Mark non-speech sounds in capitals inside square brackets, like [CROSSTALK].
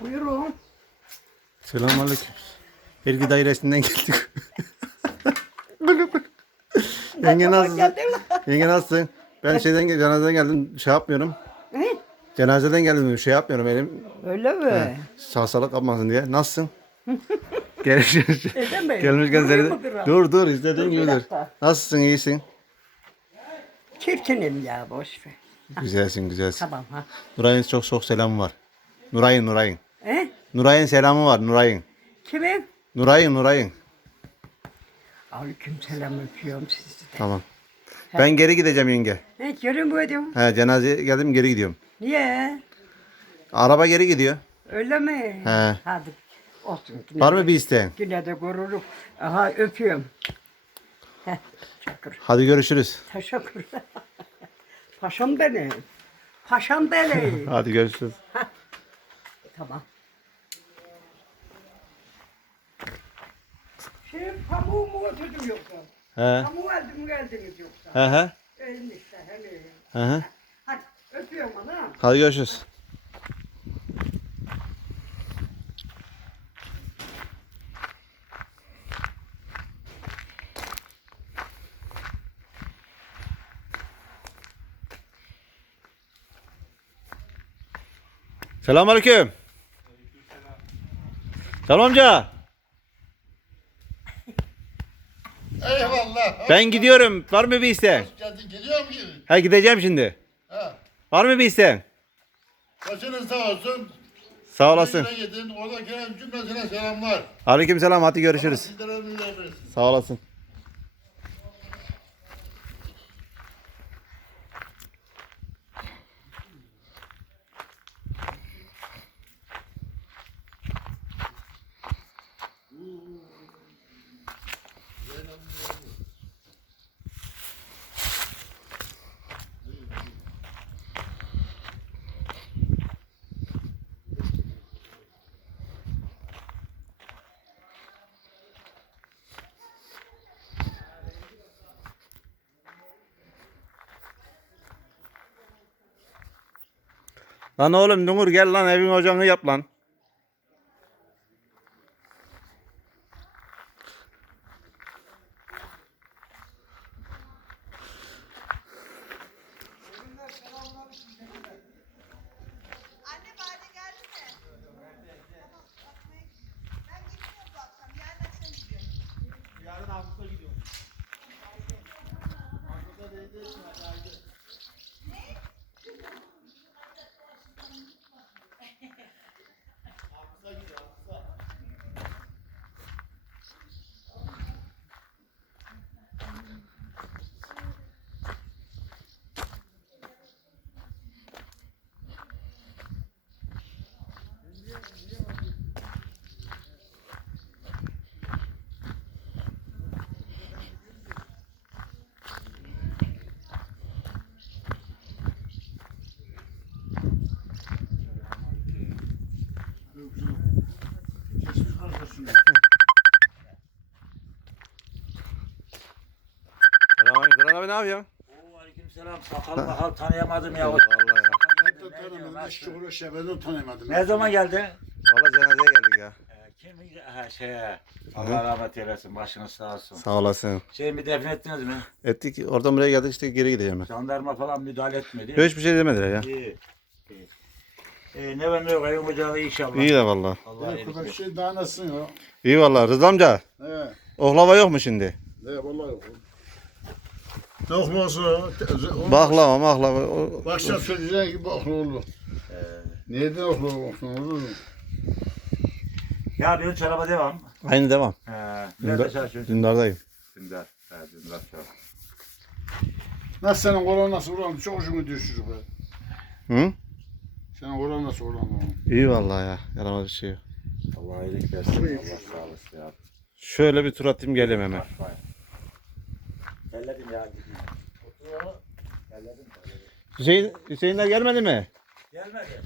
Buyurun. Selamünaleyküm. Vergi dairesinden geldik. [LAUGHS] Yenge nasılsın? Yenge nasılsın? Ben şeyden cenazeden geldim şey yapmıyorum. He? Cenazeden geldim şey yapmıyorum elim Öyle mi? sağsalık yapmasın diye. Nasılsın? [LAUGHS] Bey, Gelmişken biraz? Dur dur istediğin bir gibi dur. Nasılsın iyisin? Çirkinim ya boş ver. Güzelsin güzelsin. Tamam ha. Nuray'ın çok çok selamı var. Nuray'ın Nuray'ın. Nuray'ın selamı var Nuray'ın. Kimin? Nuray'ın Nuray'ın. Aleyküm selam öpüyorum sizi de. Tamam. Ben geri gideceğim yenge. Ne görün bu ediyorum. He cenazeye geldim geri gidiyorum. Niye? Araba geri gidiyor. Öyle mi? He. Hadi olsun. Yine Var de- mı bir isteğin? Yine de gururum. Aha öpüyorum. Heh. Hadi görüşürüz. Teşekkür. [LAUGHS] Paşam benim. Paşam benim. [LAUGHS] Hadi görüşürüz. tamam. Şey pamuğu mu oturdum yoksa? He. Pamuğu elde mi geldiniz yoksa? He he. Hem iyi. He he. Hadi öpüyorum ana. Hadi görüşürüz. Selamünaleyküm. Selam amca. Eyvallah. Ben gidiyorum. Var mı bir isteğin? Geldin geliyor mu geri? Ha gideceğim şimdi. Ha. Var mı bir isteğin? Başınız sağ olsun. Sağ olasın. Orada gelen cümlesine selamlar. Aleyküm selam. Hadi görüşürüz. Sizlere ömürler versin. Sağ olasın. Lan oğlum Dungur gel lan evin ocağını yap lan. Anne bari geldi mi? Tamam, bakmaya gidiyorum. Ben gitmiyorum bu akşam. Yarın akşam gidiyorum. Duran abi ne yapıyorsun? Aleykümselam. Sakal bakal tanıyamadım ya. Vallahi Ben şu uğraşa ben de tanımadım. Ne zaman geldi? Valla cenazeye geldik ya. Ee, Kim? Ha, şeye. Allah rahmet eylesin. Başınız sağ olsun. Sağ olasın. Şey mi defne ettiniz mi? Ettik oradan buraya geldik işte geri gideceğim ben. Jandarma falan müdahale etmedi. Hiçbir şey demediler ya. İyi. iyi. Ee, ne ben ne yok. Ocağı inşallah. İyi de valla. Allah iyilik versin. şey daha nasılsın ya? İyi valla. Rıza amca. He. Oklava yok mu şimdi? Ne vallahi yok. Ne olmasa Baklava maklava. o- Bakşam söyleyeceğin gibi oklu olur. Nereden oklu olur? Ya benim çoraba devam. Aynı devam. Ee, nerede Dündar, çalışıyorsun? dündardayım. Dündar. Ha, Dündar çorap. Nasıl senin kolan nasıl ulan? Çok hoşuma gidiyor çocuk be. Hı? Senin kolan nasıl ulan? İyi valla ya. Yaramaz bir şey yok. Allah iyilik versin. Allah sağlık ya. Şöyle bir tur atayım geleyim hemen. Vay. Terledim ya. Otur. Terledim terledim. Hüseyin, Hüseyinler gelmedi mi? Gelmedi.